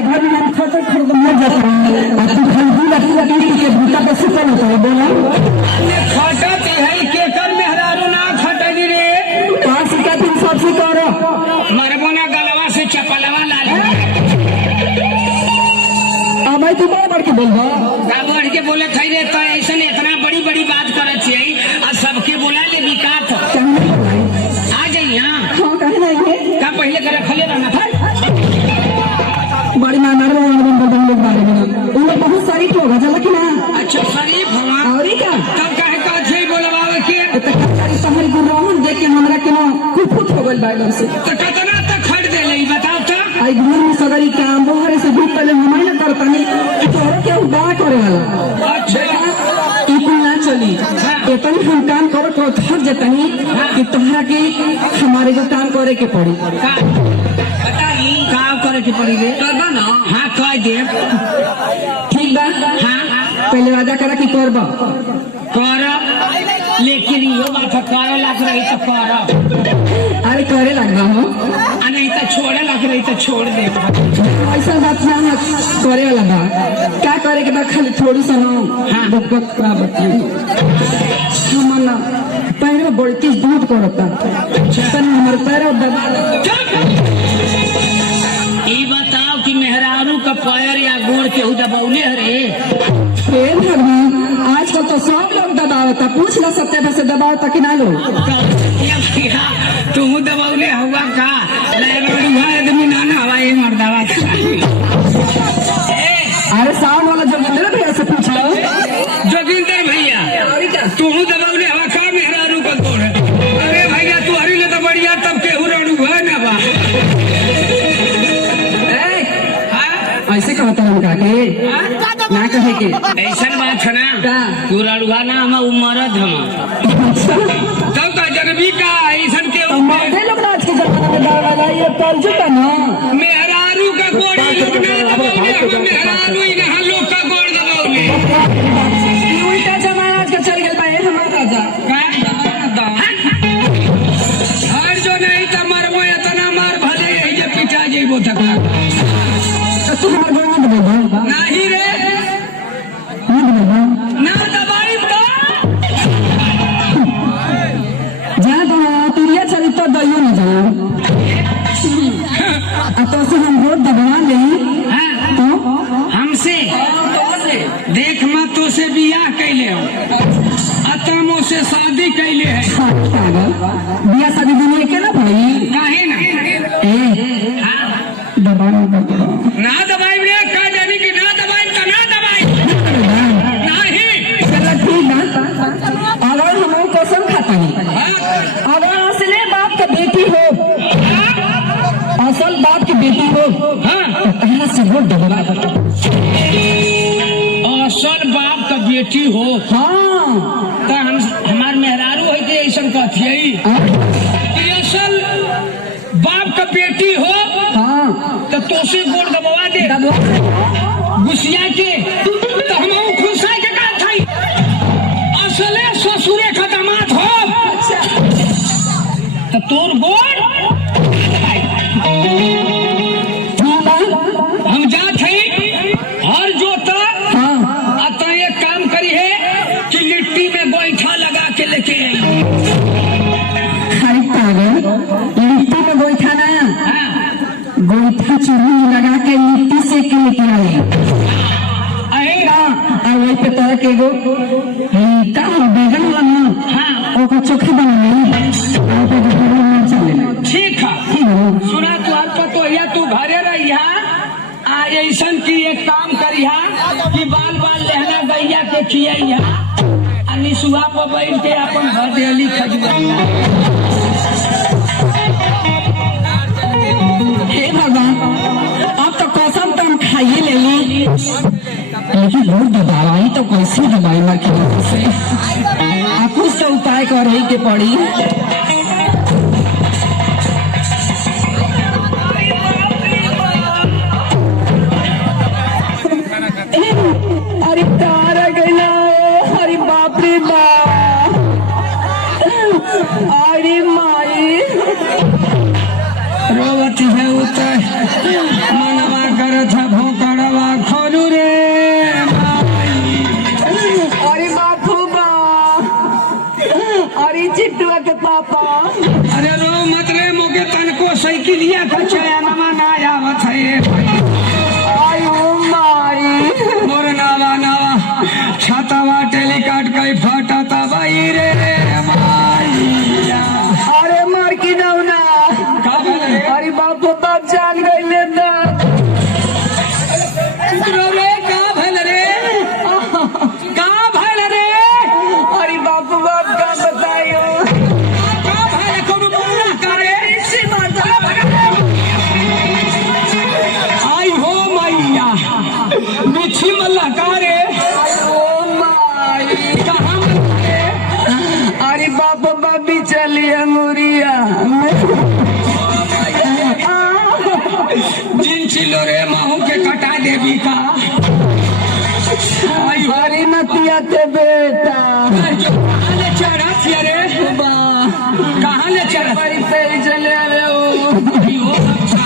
घर में हम खर्च खर्च मर जाता है और तू हल्दी लगी के भूता पे सुतल होता है बोला खटत है के कर मेहरारू ना खटनी रे 5 का 300 से करो मरबो ना गलवा से चपलवा ला ले अब तू बढ़ के बोल का बढ़ के बोले थई रे तो ऐसा इतना बड़ी बड़ी बात करत छै आ सबके बोला ले विकात आ जाई हां हां कहे नहीं का पहले करे खले रहना था बड़ी मानर में लोग बारे में उन लोग बहुत शरीफ लोग है कि ना अच्छा शरीफ हवा और क्या तब काहे का छै बोलवावे के तो तुम्हारी गुरुहन देख के हमरा के ना कुफुत हो गइल बाइल से तो कितना तक खड़ दे ले बताओ तो आई घर में सगरी काम बोहरे से दूर पहले हमारे ना करता नहीं तोरे के बा करे वाला अच्छा इतना ना चली इतनी हम काम करो तो थक जतनी कि तोहरा के हमारे को काम करे के पड़ी बताई काम करे के पड़ी रे करबा ना हां कह दे ठीक बा हां पहले वादा करा कि करबा कर लेकिन यो बात करे लग रही तो कर अरे करे लगबा हो आ नहीं तो छोड़े लग रही तो छोड़ दे ऐसा बात ना है करे वाला बा क्या करे के बा खाली थोड़ी सा ना हां बकबक का बताई हम ना पैर में बड़ी तेज दूध करता तन हमर पैर दबा ई बताओ कि मेहरारू का पैर या गोड़ के दबाउले रे हे भगवान आजकल तो सब लोग दबावता पूछ लो सत्य से दबावता कि ना लोग तू दबाउले हुआ का आदमी नाना हवा ये मर्दावा अरे सावन वाला जोगिंदर भैया से पूछ लो जोगिंदर भैया तू दबाउले हवा का मेहरारू का गोड़ अरे भैया तू हरी ले तो बढ़िया तब के हुरड़ू है ना बा ऐसे कहता हम काके ना कहे के ऐसा बात है ना तू रड़ुआ ना हम उमरद हम तब का जनबी का ऐसा के मर्दे लोग आज के जमाना में दावा लगाइए तल चुका ना मेहरारू का गोड़ी लोग ना दबाउले हम मेहरारू ही ना लोग का गोड़ दबाउले उल्टा जमाना आज का चल गया भाई हमारा राजा हर जो नहीं तो मरबो इतना मार भले यही जे पिटा जेबो तक तू हमारे गोड़ में दबा नहीं रे ना दबाई तो जा दो तुरिया चली तो दइयो न जा तो से हम वोट दबा ले तो हमसे देख मैं तो से बियाह कैले हो अतमो से शादी कैले है बिया शादी दुनिया के ना भाई काहे ना ए दबा ना दबाई रे का जानी कि ना दबाई तो ना दबाई नहीं चलो ठीक बा अगर हम कसम खाता है अगर असले बाप का बेटी हो असल बाप की बेटी हो तो कहाँ से वोट दबा असल बाप का बेटी हो हाँ तो हम हमार मेहरारू है कि ऐसा कहती असल बाप का बेटी हो हाँ तो तोसे गोड़ दबवा दे गुस्सिया के तो हम खुशा के का थई असले ससुरे खतमात हो तो तोर गोड़ हम जात है हर जोता अत एक काम करी है कि लिट्टी में गोईठा लगा के लेके आई लिट्टी में गोईठा ना गोईठा चूल्ही लगा के लिट्टी से के लेके आए और वही पे तरह के गो का बैगन वाला ना ओको चोखा बना ठीक है सुना तू आपका तो या तू घरे रहिया आ ऐसन की एक काम करिया कि बाल बाल लहना गैया के खिया निसुआ पर बैठ के अपन घर डेली खजुआ हे भगवान अब तो कसम तो हम खाइए ले ली लेकिन वोट दबाई तो कैसे दबाई ना से आप कुछ तो उपाय कर रही के पड़ी अरे तारा गला अरे बाप रे बाप अरे माई रोवती है उतर मनवा करत है किलिया का चयनमा ना आवत है आयो माई मोर नावा नावा छातावा टेलीकाट कई फटता बाई रे माईया। अरे मार की नौना का भले रे? अरे बाप बाप जान गईले ना रो रे का भले रे? का भले रे? अरे बाप बाप का बतायो का भले कोनो बोला करे? इसी मारता आई हो मैया मिठी मल्ला का रे? ओ माई कहाँ मल्ला रे? अरे बाप बाबी चली अंगुरिया जिन चिलो रे माहू के कटा देवी का आई हो अरे नतिया ते बेटा कहाँ ले चढ़ा थिया रे? बा कहाँ ले चढ़ा? बड़ी तेरी चले रे ओ आई हो अच्छा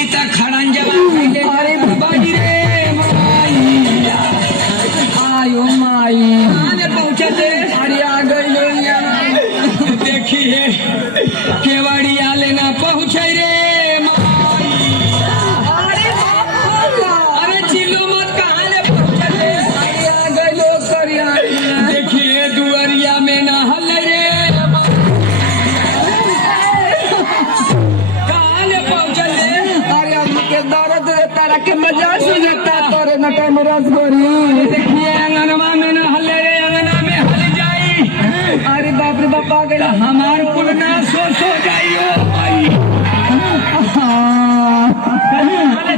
इता खड़न जवान ले अरे बाजी रे माईया। आयो माई कहाँ ले पहुँचे थे? अरे आ गई लो यहाँ देखिए केवड़िया लेना पहुँचे रे अरे अरे चिल्लो मत कहाँ ले पहुँचे थे? आ गई लो करिया देखिए दुआरिया में ना हल रे कहाँ ले पहुँचे थे? अरे हमके दर्द तारा के मजा सुनता तोरे न टाइम रस गोरी देखिए अंगनवा में ना हल रे अंगना में हल जाई अरे बाप रे बाप आ गई हमार कुल ना सो जाइयो भाई अरे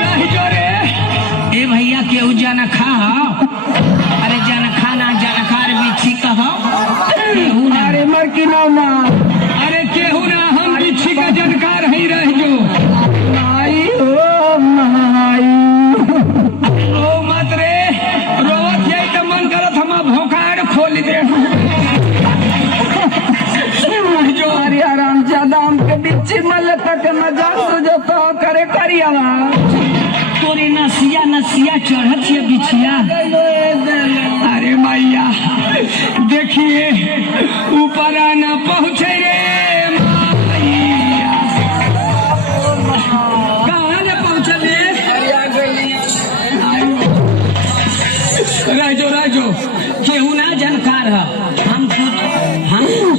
नहीं जो रे ए भैया केहू जाना खा अरे जाना खाना जाना खा रे बिच्छी कहो केहू ना अरे मर की नौना अरे केहू ना हम बिच्छी का जानकार ही रह जो माई ओ माई रो मत रे रोवत है तो मन करत हम भोकाड़ खोल दे जो अरे आराम ज्यादा हमके बिच्छी मल तक मजाक सुझो तो करे करियावा तोरे नसिया चढ़त है बिछिया अरे मैया देखिए ऊपर आना पहुँचे रे मैया कहाँ ले पहुँचले राजो केहू ना जानकार है हम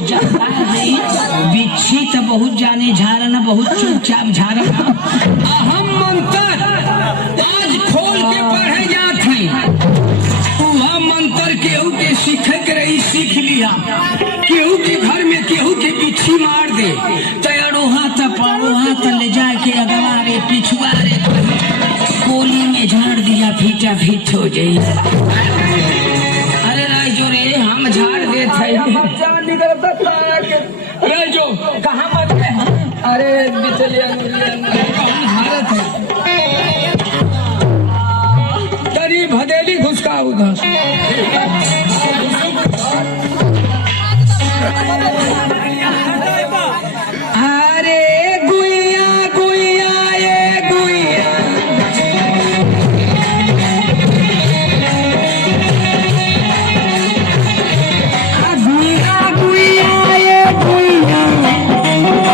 जानकार है बिच्छी तो बहुत जाने झारन बहुत चुपचाप झारन हम मंत्र आज खोल के पढ़े जात हैं वह मंत्र केहू के सीखे के रही सीख लिया केहू के घर में केहू के बिच्छी मार दे तैयारो हाथ पारो हाथ ले जाके अगवा रे पिछुआ रे कोली में झाड़ दिया फीटा फीट हो जाई अरे राजो रे हम झाड़ देते राजो कहाँ मत अरे बिचलिया भारत है तरी भदेली घुसका उधर अरे गुइया गुइया ये गुइया गुइया गुइया ये गुइया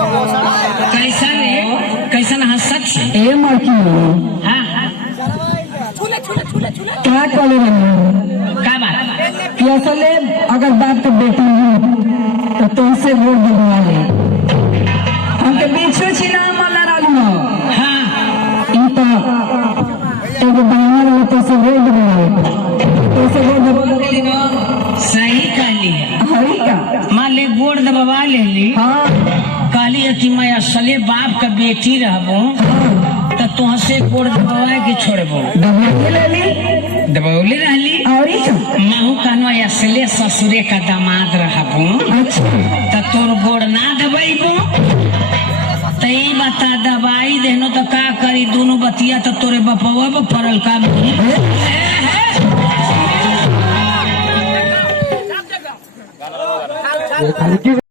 कैसन है कैसन हंसत से ए मरकी हाँ क्या करे का बात कि असले अगर बाप के बेटी हुई तो तुमसे वोट दिलवा ले हमके बीचो छिना मला रालू हाँ ई तो एगो बहना रहो तो से वोट दिलवा तो से वोट दिलवा सही कहली है हरी का मान ले वोट दबवा ले ली हाँ कहली है कि मैं असले बाप का बेटी रहबो तो तुहसे वोट दबवा के छोड़बो दबा ले ली दबौले रहली और ई का महू कहनो असले ससुरे का दामाद रहबो अच्छा तो तोर वोट ना दबेबो तई बता दवाई देनो तो का करी दोनों बतिया तो तोरे बपवा पर पड़ल का